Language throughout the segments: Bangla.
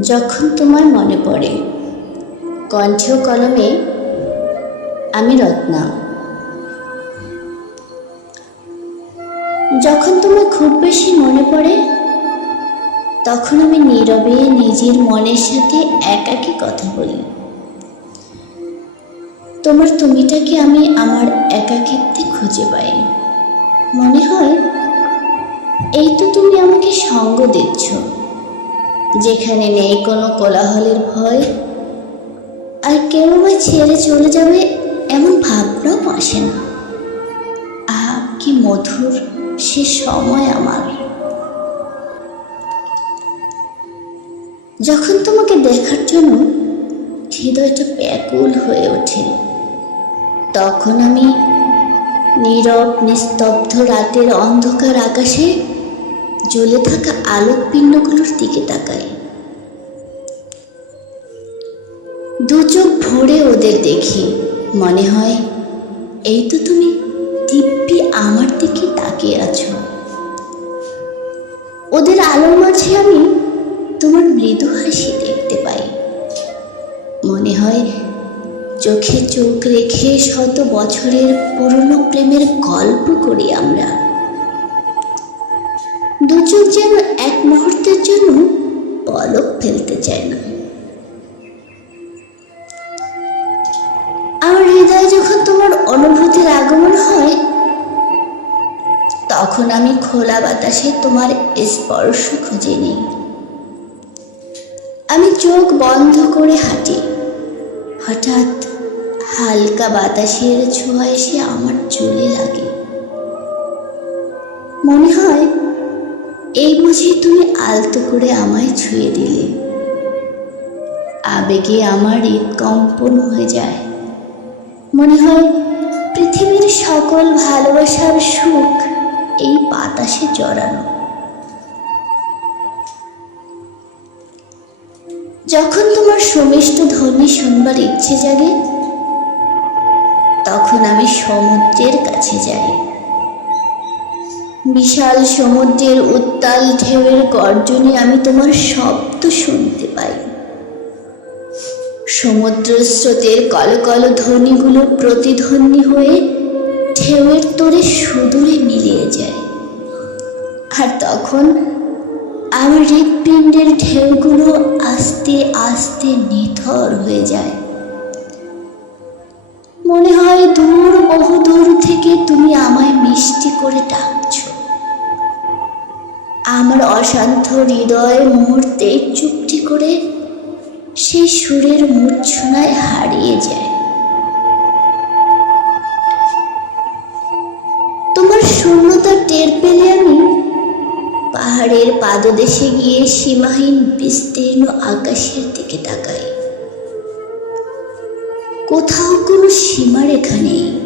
যখন তোমার মনে পড়ে। কণ্ঠ কলমে, আমি রত্না। যখন তোমার খুব বেশি মনে পড়ে, তখন আমি নীরবে নিজের মনের সাথে একাকী কথা বলি। তোমার তুমিটাকে আমি আমার একাকিত্বে খুঁজে পাই? মনে হয়, এই তো তুমি আমাকে সঙ্গ দিচ্ছ। যেখানে নেই কোনো কোলাহলের ভয়। আর কেউ আমায় ছেড়ে চলে যাবে এমন ভাবনাও আসে না। আহা, কি মধুর সে সময় আমার। যখন তোমাকে দেখার জন্য হৃদয়টা ব্যাকুল হয়ে ওঠে, তখন আমি নীরব, নিস্তব্ধ রাতের অন্ধকার আকাশে জ্বলে থাকা আলোক পিণ্ডগুলোর দিকে তাকাই দু চোখ ভরে ওদের দেখি মনে হয়, এই তো তুমি দিব্যি আমার দিকে তাকিয়ে আছো। ওদের আলোর মাঝে আমি তোমার মৃদু হাসি দেখতে পাই। মনে হয় চোখে চোখ রেখে শত বছরের পুরনো প্রেমের গল্প করি আমরা। চোখ যেন এক মুহূর্তের জন্য পলক ফেলতে চায় না। আমার হৃদয়ে যখন তোমার অনুভূতির আগমন হয়, তখন আমি খোলা বাতাসে তোমার স্পর্শ খুঁজে নিই। আমি চোখ বন্ধ করে হাঁটি। হঠাৎ হালকা বাতাসের ছোঁয়া এসে আমার চুলে লাগে। মনে হয় এই বুঝি তুমি আলতো করে আমায় ছুঁয়ে দিলে। আবেগে আমার হৃদকম্পন হয়ে যায়। মনে হয় পৃথিবীর সকল ভালোবাসার সুখ এই বাতাসে জড়ানো। যখন তোমার সমিষ্ট ধ্বনি শুনবার ইচ্ছে জাগে, তখন আমি সমুদ্রের কাছে যাই। বিশাল সমুদ্রের উত্তাল ঢেউয়ের গর্জনে আমি তোমার শব্দ শুনতে পাই। সমুদ্র স্রোতের কলকল ধ্বনিগুলো প্রতিধ্বনি হয়ে ঢেউয়ের তোরে সুদূরে মিলিয়ে যায়। আর তখন আমার হৃৎপিণ্ডের ঢেউগুলো আস্তে আস্তে নিথর হয়ে যায়। মনে হয় দূর বহু দূর থেকে তুমি আমায় মিষ্টি করে ডাকছো। আমার অশান্ত হৃদয় মুহূর্তে চুপটি করে সেই সুরের মূর্ছনায় হারিয়ে যায়। তোমার শূন্যতা টের পেলে আমি পাহাড়ের পাদদেশে গিয়ে সীমাহীন বিস্তীর্ণ আকাশের দিকে তাকাই। কোথাও কোনো সীমারেখা নেই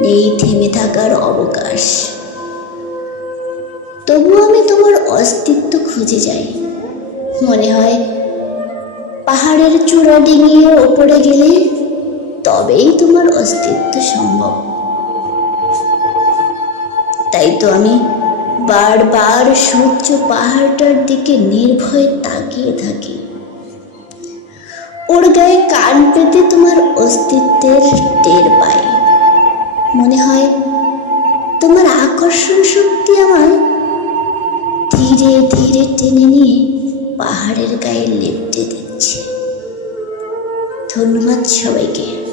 নেই থেমে থাকার অবকাশ। তবু আমি তোমার অস্তিত্ব খুঁজে যাই। মনে হয় পাহাড়ের চূড়া ডিঙিয়ে ওপরে গেলে তবেই তোমার অস্তিত্ব সম্ভব। তাই তো আমি বারবার সূর্য পাহাড়টার দিকে নির্ভয়ে তাকিয়ে থাকি। ওর গায়ে কান পেতে তোমার অস্তিত্বের টের পাই। মনে হয় তোমার আকর্ষণ শক্তি আমার ধীরে ধীরে টেনে নিয়ে পাহাড়ের গায়ে লেপটে দিচ্ছে। ধন্যবাদ সবাইকে।